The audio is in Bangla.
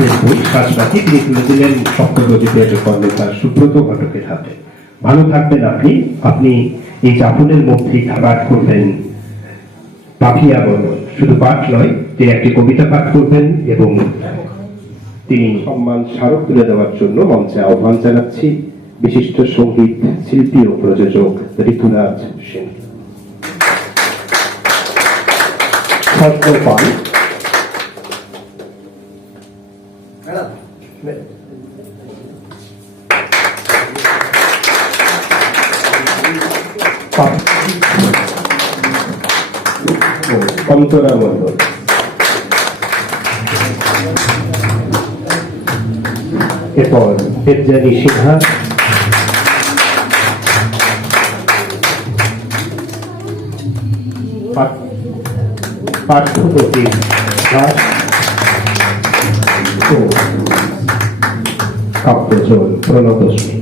কাব্যের বই সাজবাতি তিনি তুলে দিলেন সপ্তগতি থিয়েটার কর্মকার সুব্রত ঘটকের হাতে। ভালো থাকবেন আপনি। আপনি এই জাফরের মধ্যে পাঠ করবেন পাপিয়া বর্ণন। শুধু পাঠ নয়, তিনি একটি কবিতা পাঠ করবেন এবং তিনি সম্মান স্মারক তুলে দেওয়ার জন্য মঞ্চে আহ্বান জানাচ্ছি বিশিষ্ট সঙ্গীত শিল্পী ও প্রযোজক ঋতুরাজ সেন। ছদ্মপাল অন্তরা মন্ডল, এরপর দেবযানী সিনহা, পার্থপ্রতিম দাস ও কাব্যজন প্রণতশ্রী।